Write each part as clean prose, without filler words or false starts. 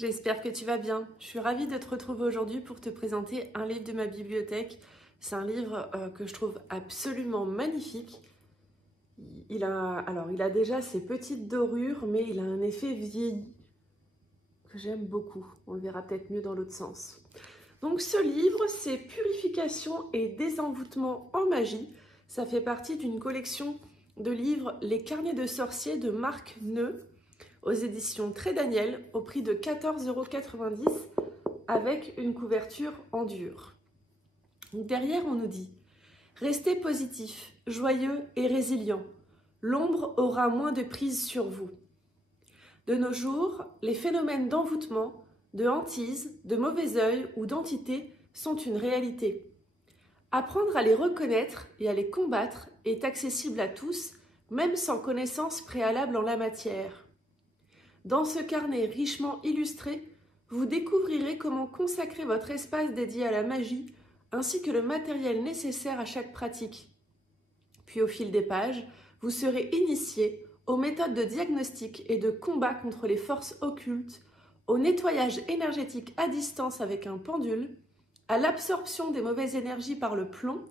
J'espère que tu vas bien. Je suis ravie de te retrouver aujourd'hui pour te présenter un livre de ma bibliothèque. C'est un livre que je trouve absolument magnifique. Il a déjà ses petites dorures, mais il a un effet vieilli que j'aime beaucoup. On le verra peut-être mieux dans l'autre sens. Donc ce livre, c'est Purification et désenvoûtement en magie. Ça fait partie d'une collection de livres Les carnets de sorciers de Marc Neu, aux éditions Très Daniel, au prix de 14,90 € avec une couverture en dur. Derrière, on nous dit « Restez positif, joyeux et résilient. L'ombre aura moins de prise sur vous. » De nos jours, les phénomènes d'envoûtement, de hantise, de mauvais œil ou d'entité sont une réalité. Apprendre à les reconnaître et à les combattre est accessible à tous, même sans connaissance préalable en la matière. Dans ce carnet richement illustré, vous découvrirez comment consacrer votre espace dédié à la magie, ainsi que le matériel nécessaire à chaque pratique. Puis au fil des pages, vous serez initié aux méthodes de diagnostic et de combat contre les forces occultes, au nettoyage énergétique à distance avec un pendule, à l'absorption des mauvaises énergies par le plomb,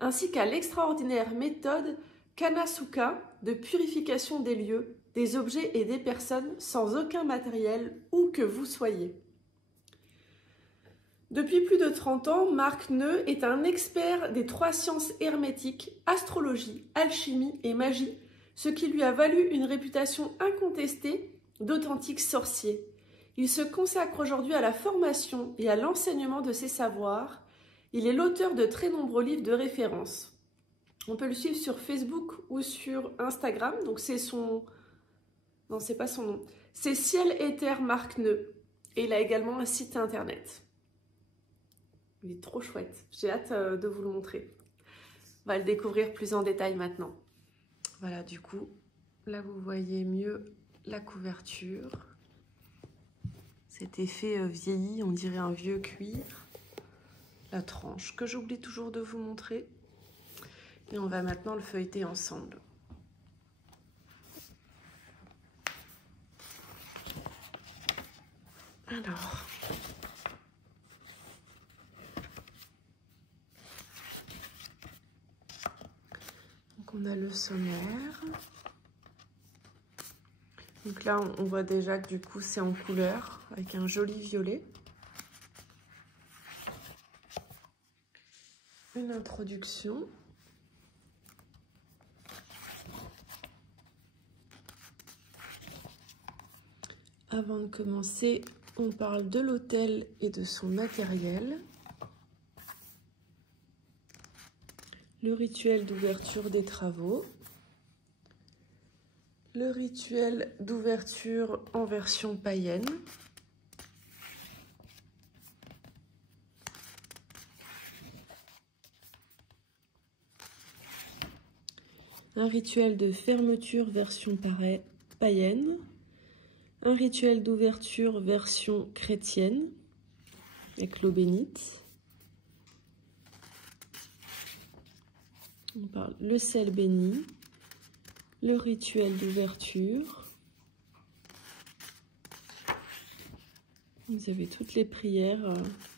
ainsi qu'à l'extraordinaire méthode Kanasuka de purification des lieux, des objets et des personnes sans aucun matériel, où que vous soyez. Depuis plus de 30 ans, Marc Neu est un expert des 3 sciences hermétiques, astrologie, alchimie et magie, ce qui lui a valu une réputation incontestée d'authentique sorcier. Il se consacre aujourd'hui à la formation et à l'enseignement de ses savoirs. Il est l'auteur de très nombreux livres de référence. On peut le suivre sur Facebook ou sur Instagram, donc c'est son... Non, c'est pas son nom. C'est Ciel Éther Marc Neu. Et il a également un site internet. Il est trop chouette. J'ai hâte de vous le montrer. On va le découvrir plus en détail maintenant. Voilà, du coup, là vous voyez mieux la couverture. Cet effet vieilli, on dirait un vieux cuir. La tranche que j'oublie toujours de vous montrer. Et on va maintenant le feuilleter ensemble. Alors, donc on a le sommaire. Donc là, on voit déjà que du coup, c'est en couleur, avec un joli violet. Une introduction. Avant de commencer, on parle de l'hôtel et de son matériel. Le rituel d'ouverture des travaux. Le rituel d'ouverture en version païenne. Un rituel de fermeture version païenne. Un rituel d'ouverture version chrétienne, avec l'eau bénite. On parle le sel béni, le rituel d'ouverture. Vous avez toutes les prières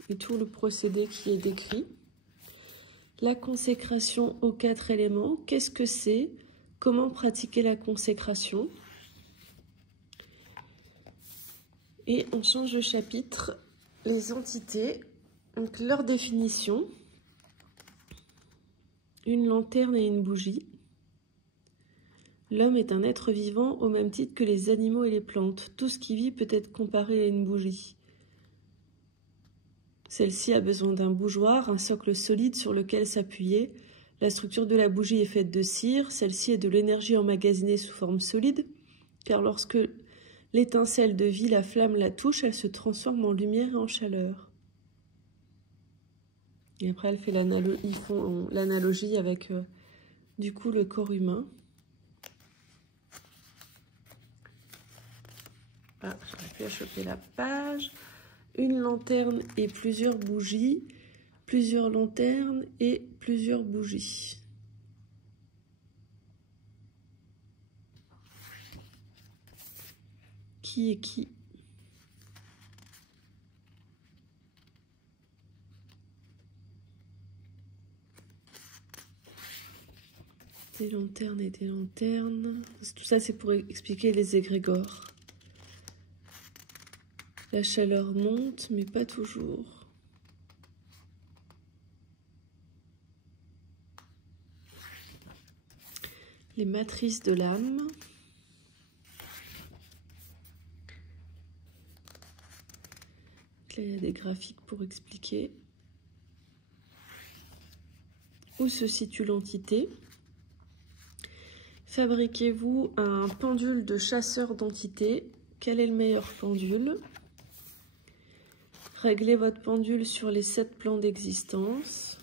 et tout le procédé qui est décrit. La consécration aux 4 éléments, qu'est-ce que c'est? Comment pratiquer la consécration? Et on change de chapitre, les entités, donc leur définition, une lanterne et une bougie. L'homme est un être vivant au même titre que les animaux et les plantes. Tout ce qui vit peut être comparé à une bougie. Celle-ci a besoin d'un bougeoir, un socle solide sur lequel s'appuyer. La structure de la bougie est faite de cire, celle-ci est de l'énergie emmagasinée sous forme solide, car lorsque l'étincelle de vie, la flamme, la touche, elle se transforme en lumière et en chaleur. Et après, ils font l'analogie avec, du coup, le corps humain. Ah, j'aurais pu choper la page. Une lanterne et plusieurs bougies. Plusieurs lanternes et plusieurs bougies. Qui est qui? Des lanternes et des lanternes. Tout ça, c'est pour expliquer les égrégores. La chaleur monte, mais pas toujours. Les matrices de l'âme. Là, il y a des graphiques pour expliquer où se situe l'entité. Fabriquez-vous un pendule de chasseur d'entités. Quel est le meilleur pendule? Réglez votre pendule sur les 7 plans d'existence.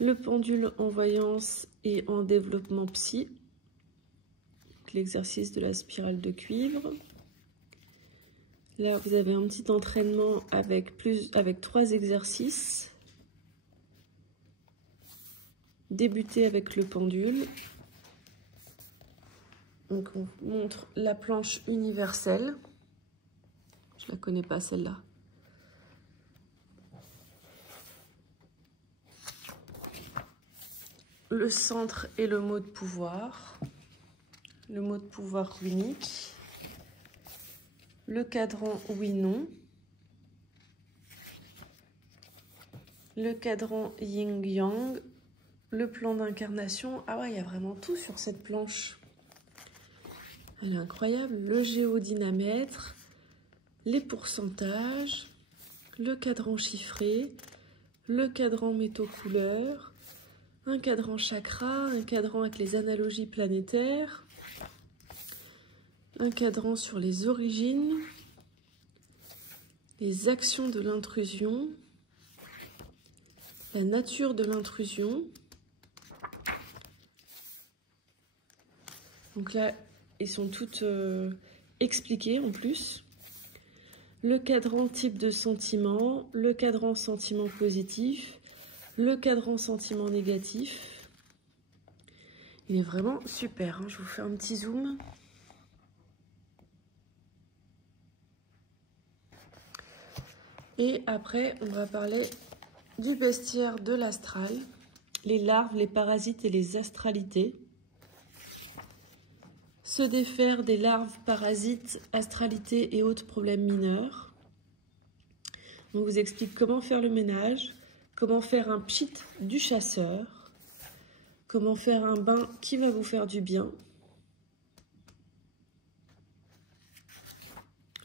Le pendule en voyance et en développement psy. L'exercice de la spirale de cuivre. Là, vous avez un petit entraînement avec 3 exercices. Débutez avec le pendule. Donc, on vous montre la planche universelle. Je la connais pas, celle-là. Le centre et le mot de pouvoir. Le mot de pouvoir unique. Le cadran oui-non. Le cadran yin-yang. Le plan d'incarnation. Ah ouais, il y a vraiment tout sur cette planche. Elle est incroyable. Le géodynamètre. Les pourcentages. Le cadran chiffré. Le cadran métaux-couleurs. Un cadran chakra. Un cadran avec les analogies planétaires. Un cadran sur les origines. Les actions de l'intrusion. La nature de l'intrusion. Donc là, ils sont toutes expliquées en plus. Le cadran type de sentiment, le cadran sentiment positif, le cadran sentiment négatif. Il est vraiment super, hein. Je vous fais un petit zoom. Et après, on va parler du bestiaire de l'astral, les larves, les parasites et les astralités. Se défaire des larves, parasites, astralités et autres problèmes mineurs. On vous explique comment faire le ménage, comment faire un pchit du chasseur, comment faire un bain qui va vous faire du bien.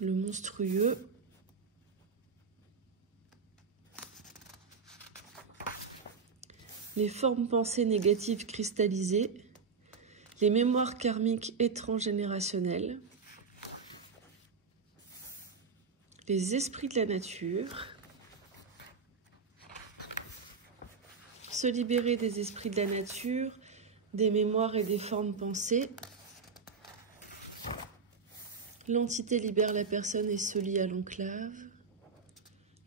Le monstrueux. Les formes pensées négatives cristallisées. Les mémoires karmiques et transgénérationnelles, les esprits de la nature, se libérer des esprits de la nature, des mémoires et des formes pensées. L'entité libère la personne et se lie à l'enclave.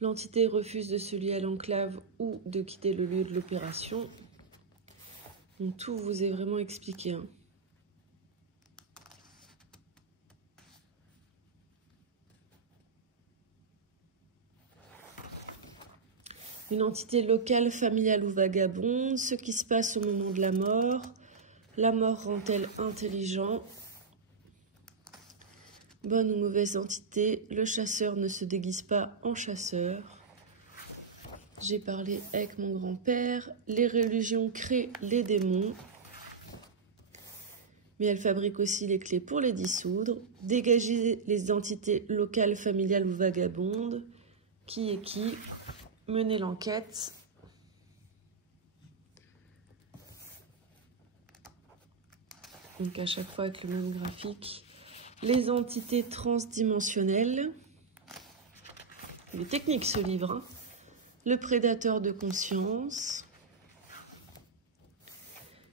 L'entité refuse de se lier à l'enclave ou de quitter le lieu de l'opération. Donc tout vous est vraiment expliqué, hein. Une entité locale, familiale ou vagabonde, ce qui se passe au moment de la mort rend-elle intelligent, bonne ou mauvaise entité, le chasseur ne se déguise pas en chasseur. J'ai parlé avec mon grand-père, les religions créent les démons, mais elles fabriquent aussi les clés pour les dissoudre, dégager les entités locales, familiales ou vagabondes, qui est qui, mener l'enquête. Donc à chaque fois avec le même graphique. Les entités transdimensionnelles. Il est technique ce livre, hein. Le prédateur de conscience.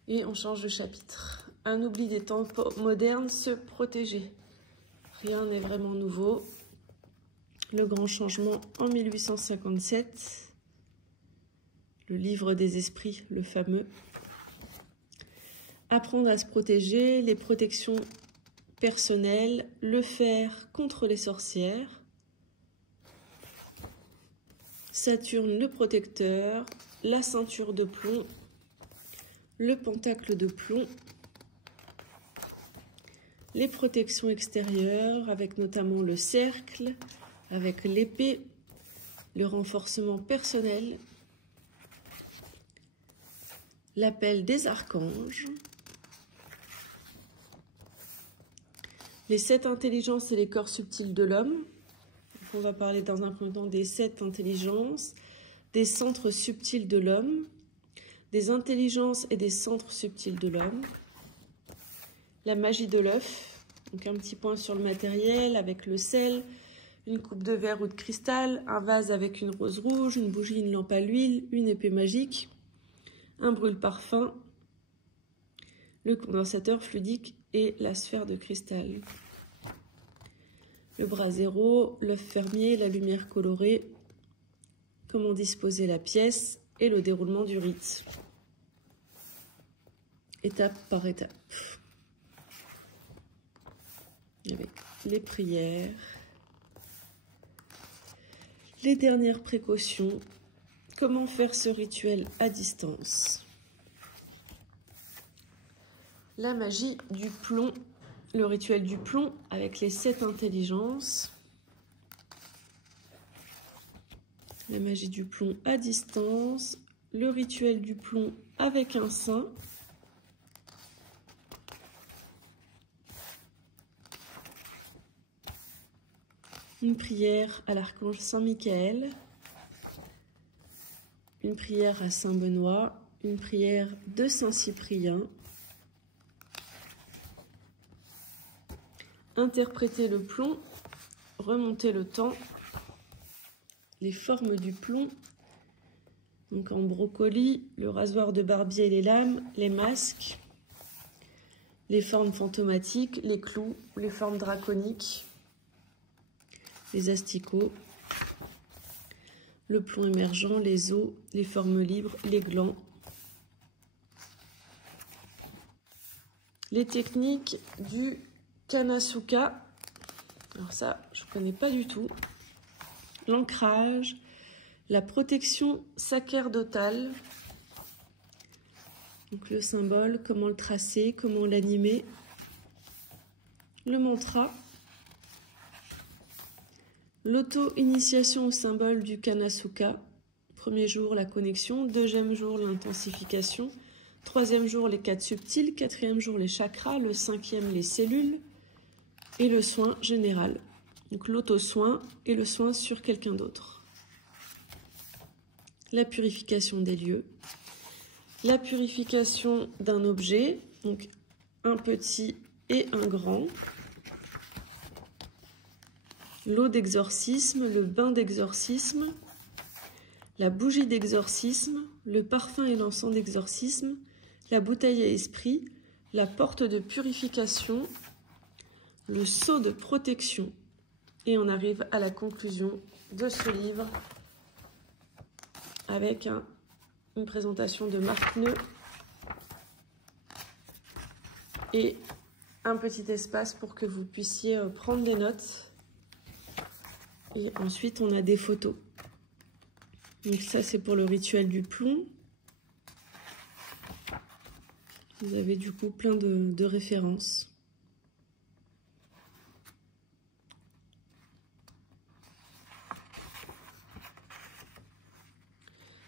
Et on change de chapitre. Un oubli des temps modernes, se protéger. Rien n'est vraiment nouveau. Le grand changement en 1857. Le livre des esprits, le fameux. Apprendre à se protéger, les protections personnelles, le fer contre les sorcières. Saturne le protecteur, la ceinture de plomb, le pentacle de plomb, les protections extérieures avec notamment le cercle, avec l'épée, le renforcement personnel, l'appel des archanges, les 7 intelligences et les corps subtils de l'homme. On va parler dans un premier temps des 7 intelligences, des centres subtils de l'homme, des intelligences et des centres subtils de l'homme, la magie de l'œuf, donc un petit point sur le matériel avec le sel, une coupe de verre ou de cristal, un vase avec une rose rouge, une bougie, une lampe à l'huile, une épée magique, un brûle-parfum, le condensateur fluidique et la sphère de cristal. Le brasero, l'œuf fermier, la lumière colorée, comment disposer la pièce et le déroulement du rite. Étape par étape. Avec les prières, les dernières précautions, comment faire ce rituel à distance. La magie du plomb, le rituel du plomb avec les 7 intelligences. La magie du plomb à distance, le rituel du plomb avec un saint. Une prière à l'archange Saint-Michael, une prière à Saint-Benoît, une prière de Saint-Cyprien. Interpréter le plomb, remonter le temps, les formes du plomb, donc en brocoli, le rasoir de barbier et les lames, les masques, les formes fantomatiques, les clous, les formes draconiques, les asticots, le plomb émergent, les os, les formes libres, les glands. Les techniques du Kanasuka, alors ça, je ne connais pas du tout. L'ancrage, la protection sacerdotale, donc le symbole, comment le tracer, comment l'animer, le mantra, l'auto-initiation au symbole du Kanasuka, premier jour la connexion, deuxième jour l'intensification, troisième jour les 4 subtils, quatrième jour les chakras, le 5e les cellules et le soin général. Donc l'auto-soin et le soin sur quelqu'un d'autre. La purification des lieux, la purification d'un objet, donc un petit et un grand, l'eau d'exorcisme, le bain d'exorcisme, la bougie d'exorcisme, le parfum et l'encens d'exorcisme, la bouteille à esprit, la porte de purification, le sceau de protection. Et on arrive à la conclusion de ce livre avec une présentation de Marc Neu et un petit espace pour que vous puissiez prendre des notes. Et ensuite, on a des photos. Donc ça, c'est pour le rituel du plomb. Vous avez du coup plein de références.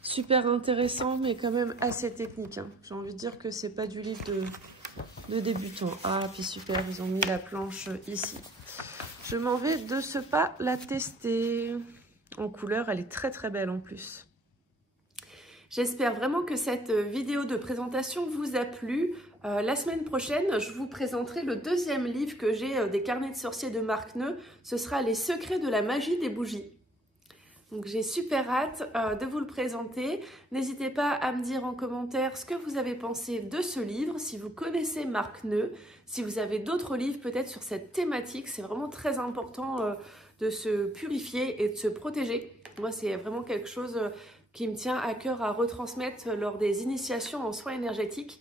Super intéressant, mais quand même assez technique. Hein. J'ai envie de dire que c'est pas du livre de débutant. Ah, puis super, ils ont mis la planche ici. Je m'en vais de ce pas la tester. En couleur, elle est très très belle en plus. J'espère vraiment que cette vidéo de présentation vous a plu. La semaine prochaine, je vous présenterai le 2e livre que j'ai des carnets de sorciers de Marc Neu. Ce sera Les secrets de la magie des bougies. Donc j'ai super hâte de vous le présenter. N'hésitez pas à me dire en commentaire ce que vous avez pensé de ce livre, si vous connaissez Marc Neu, si vous avez d'autres livres peut-être sur cette thématique. C'est vraiment très important de se purifier et de se protéger. Moi, c'est vraiment quelque chose qui me tient à cœur à retransmettre lors des initiations en soins énergétiques.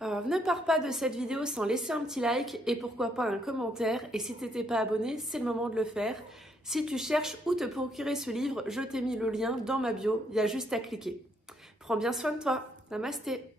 Ne pars pas de cette vidéo sans laisser un petit like et pourquoi pas un commentaire. Et si tu n'étais pas abonné, c'est le moment de le faire. Si tu cherches où te procurer ce livre, je t'ai mis le lien dans ma bio, il y a juste à cliquer. Prends bien soin de toi. Namasté.